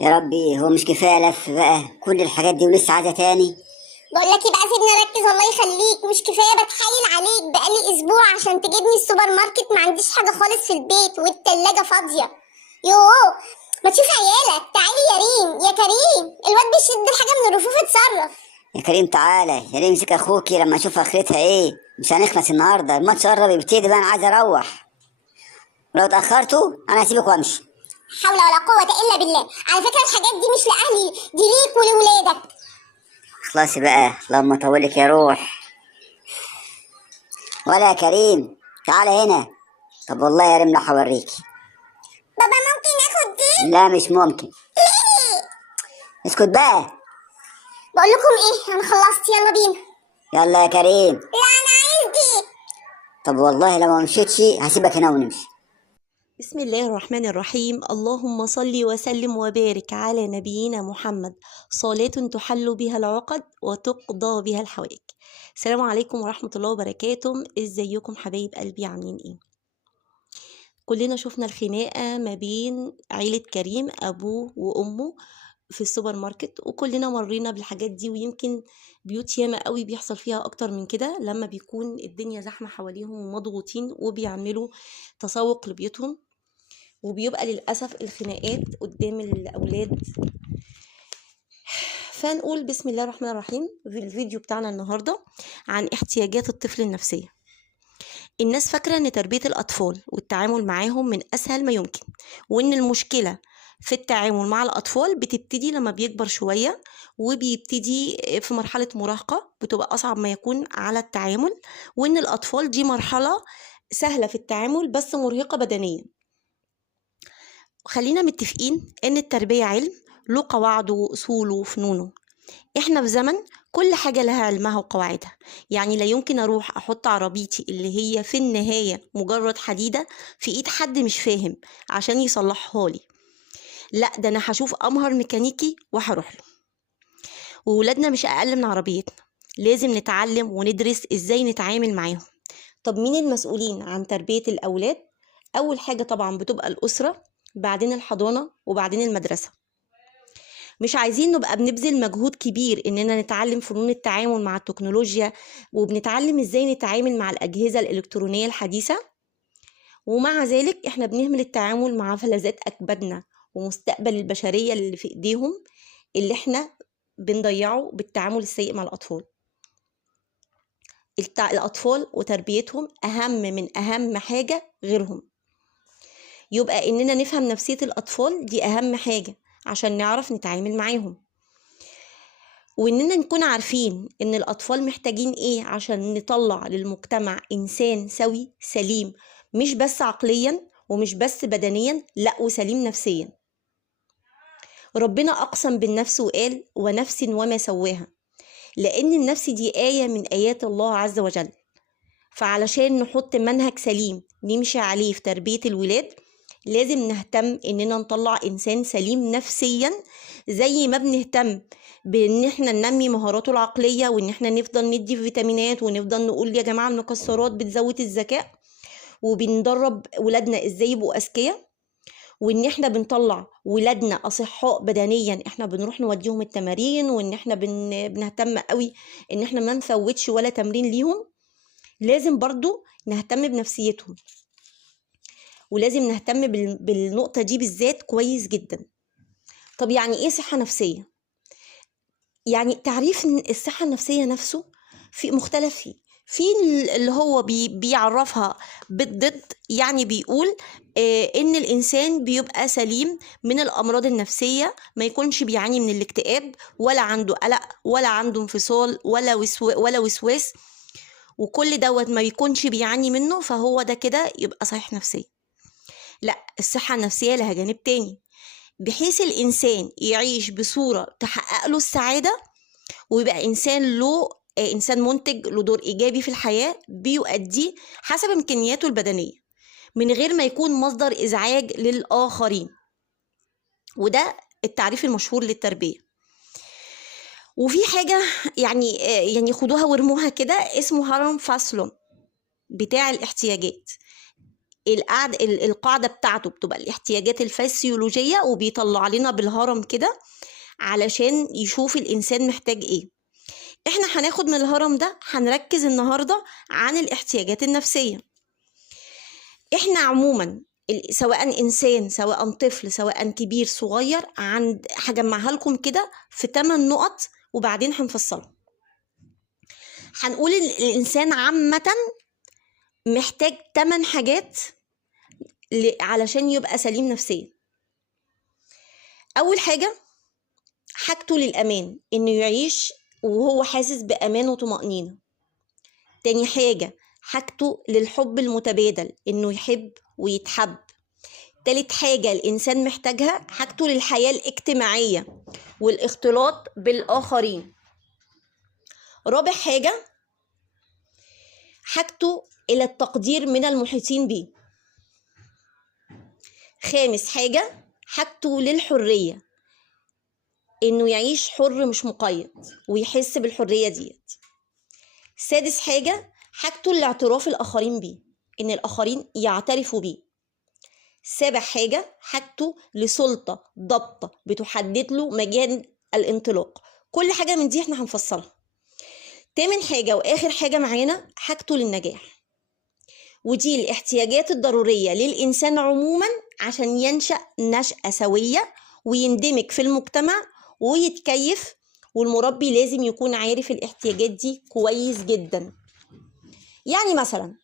يا ربي، هو مش كفايه لف بقى كل الحاجات دي ولسه عايزه تاني؟ بقول لك بقى سيبني اركز، الله يخليك. مش كفايه بتحايل عليك بقالي اسبوع عشان تجيبني السوبر ماركت؟ ما عنديش حاجه خالص في البيت والتلاجة فاضيه. يوه، ما تشوف عيالك. تعالي يا ريم، يا كريم، الواد بيشد الحاجه من الرفوف، اتصرف. يا كريم تعالى، يا ريم امسك اخوكي لما اشوف اخرتها ايه. مش هنخلص النهارده، الماتش قرب يبتدي بقى، انا عايز اروح. ولو اتاخرتوا انا هسيبك وامشي. حول ولا قوه الا بالله. على فكره الحاجات دي مش لاهلي، دي ليك ولولادك. خلاص بقى، اللهم طولك يا روح. ولا يا كريم تعالى هنا. طب والله يا ريم لا هوريكي. بابا ممكن اخد دي؟ لا مش ممكن. ليه؟ اسكت بقى. بقول لكم ايه، انا خلصت، يلا بينا. يلا يا كريم. لا انا عايز دي. طب والله لو ما مشيتش هسيبك هنا ونمشي. بسم الله الرحمن الرحيم. اللهم صل وسلم وبارك على نبينا محمد، صلاة تحل بها العقد وتقضى بها الحوائج. السلام عليكم ورحمة الله وبركاته. ازيكم حبايب قلبي، عاملين ايه؟ كلنا شفنا الخناقة ما بين عيلة كريم أبوه وأمه في السوبر ماركت، وكلنا مرينا بالحاجات دي، ويمكن بيوت ياما قوي بيحصل فيها أكتر من كده لما بيكون الدنيا زحمة حواليهم ومضغوطين وبيعملوا تسوق لبيوتهم، وبيبقى للأسف الخناقات قدام الأولاد. فنقول بسم الله الرحمن الرحيم في الفيديو بتاعنا النهاردة عن احتياجات الطفل النفسية. الناس فاكرة ان تربية الأطفال والتعامل معاهم من أسهل ما يمكن، وان المشكلة في التعامل مع الأطفال بتبتدي لما بيكبر شوية، وبيبتدي في مرحلة مراهقة بتبقى أصعب ما يكون على التعامل، وان الأطفال دي مرحلة سهلة في التعامل بس مرهقة بدنيا. خلينا متفقين ان التربية علم، له قواعده وأصوله وفنونه. احنا في زمن كل حاجة لها علمها وقواعدها، يعني لا يمكن اروح احط عربيتي اللي هي في النهاية مجرد حديدة في ايد حد مش فاهم عشان يصلحها لي. لا، ده انا هشوف امهر ميكانيكي وهروح له. وولادنا مش اقل من عربيتنا، لازم نتعلم وندرس ازاي نتعامل معاهم. طب مين المسؤولين عن تربية الاولاد؟ اول حاجة طبعا بتبقى الاسرة، بعدين الحضانة، وبعدين المدرسة. مش عايزين نبقى بنبذل مجهود كبير اننا نتعلم فنون التعامل مع التكنولوجيا، وبنتعلم ازاي نتعامل مع الاجهزة الالكترونية الحديثة، ومع ذلك احنا بنهمل التعامل مع فلذات اكبادنا ومستقبل البشرية اللي في ايديهم، اللي احنا بنضيعه بالتعامل السيء مع الاطفال. الاطفال وتربيتهم اهم من اهم حاجة غيرهم. يبقى اننا نفهم نفسية الاطفال دي اهم حاجة عشان نعرف نتعامل معاهم، وإننا نكون عارفين إن الأطفال محتاجين إيه عشان نطلع للمجتمع إنسان سوي سليم، مش بس عقليا ومش بس بدنيا، لأ وسليم نفسيا. ربنا أقسم بالنفس وقال ونفس وما سواها، لأن النفس دي آية من آيات الله عز وجل. فعلشان نحط منهج سليم نمشي عليه في تربية الولاد، لازم نهتم إننا نطلع إنسان سليم نفسيا، زي ما بنهتم بإن احنا ننمي مهاراته العقلية، وإن احنا نفضل ندي فيتامينات ونفضل نقول يا جماعة المكسرات بتزود الذكاء، وبندرب ولادنا إزاي يبقوا أذكياء، وإن احنا بنطلع ولادنا أصحاء بدنيا. احنا بنروح نوديهم التمارين، وإن احنا بنهتم قوي إن احنا ما نفوتش ولا تمرين ليهم. لازم برضو نهتم بنفسيتهم، ولازم نهتم بالنقطة دي بالذات كويس جدا. طب يعني ايه صحة نفسية؟ يعني تعريف الصحة النفسية نفسه في مختلف في اللي هو بيعرفها بالضد، يعني بيقول ان الانسان بيبقى سليم من الامراض النفسية، ما يكونش بيعاني من الاكتئاب، ولا عنده قلق، ولا عنده انفصال، ولا وسواس، وكل دوت ما بيكونش بيعاني منه، فهو ده كده يبقى صحيح نفسيا. لا، الصحة النفسية لها جانب تاني، بحيث الإنسان يعيش بصورة تحقق له السعادة، ويبقى إنسان له إنسان منتج، له دور إيجابي في الحياة بيؤديه حسب إمكانياته البدنية، من غير ما يكون مصدر إزعاج للآخرين. وده التعريف المشهور للتربية. وفي حاجة يعني خدوها وارموها كده، اسمه هرم فاسلون بتاع الاحتياجات. القاعدة بتاعته بتبقى الاحتياجات الفسيولوجية، وبيطلع لنا بالهرم كده علشان يشوف الإنسان محتاج إيه. إحنا هناخد من الهرم ده، هنركز النهاردة عن الاحتياجات النفسية. إحنا عموما سواء إنسان سواء طفل سواء كبير صغير، هجمعها لكم كده في 8 نقط وبعدين هنفصلهم. هنقول الإنسان عامة محتاج 8 حاجات علشان يبقى سليم نفسيا. أول حاجة حاجته للأمان، إنه يعيش وهو حاسس بأمان وطمأنينة. تاني حاجة حاجته للحب المتبادل، إنه يحب ويتحب. تالت حاجة الإنسان محتاجها حاجته للحياة الاجتماعية والاختلاط بالآخرين. رابع حاجة حاجته إلى التقدير من المحيطين به. خامس حاجة حاجته للحرية، إنه يعيش حر مش مقيد ويحس بالحرية ديت. سادس حاجة حاجته لاعتراف الآخرين بيه، إن الآخرين يعترفوا بيه. سابع حاجة حاجته لسلطة ضابطة بتحدد له مجال الانطلاق. كل حاجة من دي احنا هنفصلها. تامن حاجة وآخر حاجة معانا حاجته للنجاح، ودي الاحتياجات الضرورية للإنسان عموما عشان ينشأ نشأة سوية ويندمج في المجتمع ويتكيف. والمربي لازم يكون عارف الاحتياجات دي كويس جدا. يعني مثلا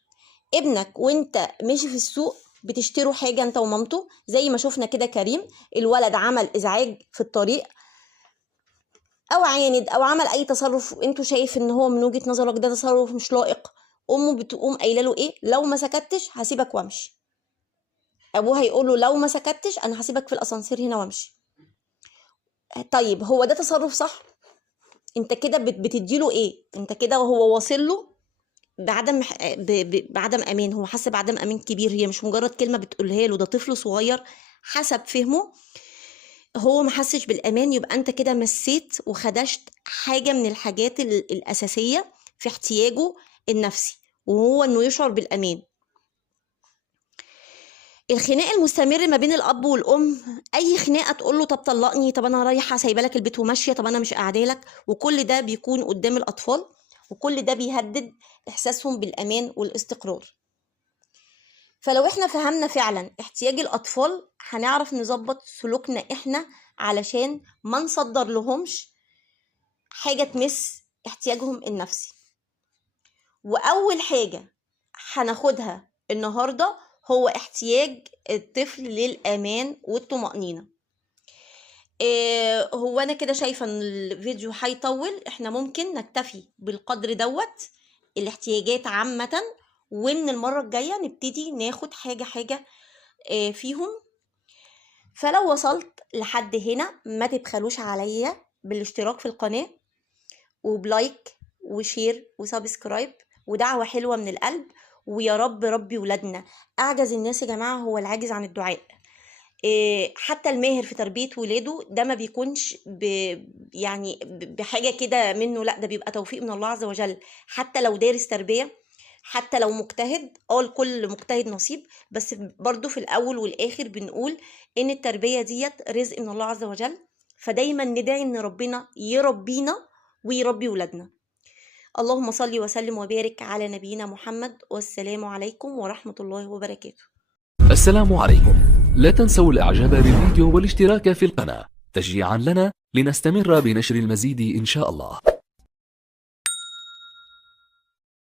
ابنك وانت ماشي في السوق بتشتروا حاجة انت ومامته، زي ما شفنا كده كريم، الولد عمل ازعاج في الطريق او عاند او عمل اي تصرف انتوا شايف ان هو من وجهة نظرك ده تصرف مش لائق، امه بتقوم قايله له ايه؟ لو ما سكتش هسيبك وامشي. ابوه هيقول له لو ما سكتش انا هسيبك في الاسانسير هنا وامشي. طيب هو ده تصرف صح؟ انت كده بتديله ايه؟ انت كده وهو واصل له بعدم امان، هو حاسس بعدم امان كبير. هي مش مجرد كلمه بتقولها له، ده طفل صغير حسب فهمه هو ما حسش بالامان. يبقى انت كده مسيت وخدشت حاجه من الحاجات الاساسيه في احتياجه النفسي، وهو انه يشعر بالامان. الخناق المستمر ما بين الاب والام، اي خناقه تقول له طب طلقني، طب انا رايحه سايبه لك البيت وماشيه، طب انا مش قاعده لك، وكل ده بيكون قدام الاطفال، وكل ده بيهدد احساسهم بالامان والاستقرار. فلو احنا فهمنا فعلا احتياج الاطفال هنعرف نظبط سلوكنا احنا علشان ما نصدر لهمش حاجه تمس احتياجهم النفسي. واول حاجه هناخدها النهارده هو احتياج الطفل للأمان والطمأنينة. هو أنا كده شايفة أن الفيديو هيطول، احنا ممكن نكتفي بالقدر دوت الاحتياجات عامة، ومن المرة الجاية نبتدي ناخد حاجة فيهم. فلو وصلت لحد هنا ما تبخلوش عليا بالاشتراك في القناة وبلايك وشير وسبسكرايب ودعوة حلوة من القلب. ويا رب ربي ولادنا. أعجز الناس يا جماعة هو العاجز عن الدعاء. حتى الماهر في تربية ولاده ده ما بيكونش يعني بحاجة كده منه، لا ده بيبقى توفيق من الله عز وجل. حتى لو دارس تربية، حتى لو مجتهد، لكل مجتهد نصيب، بس برضو في الأول والآخر بنقول إن التربية ديت رزق من الله عز وجل. فدايما ندعي إن ربنا يربينا ويربي ولادنا. اللهم صل وسلم وبارك على نبينا محمد، والسلام عليكم ورحمة الله وبركاته. السلام عليكم. لا تنسوا الاعجاب بالفيديو والاشتراك في القناة تشجيعا لنا لنستمر بنشر المزيد إن شاء الله.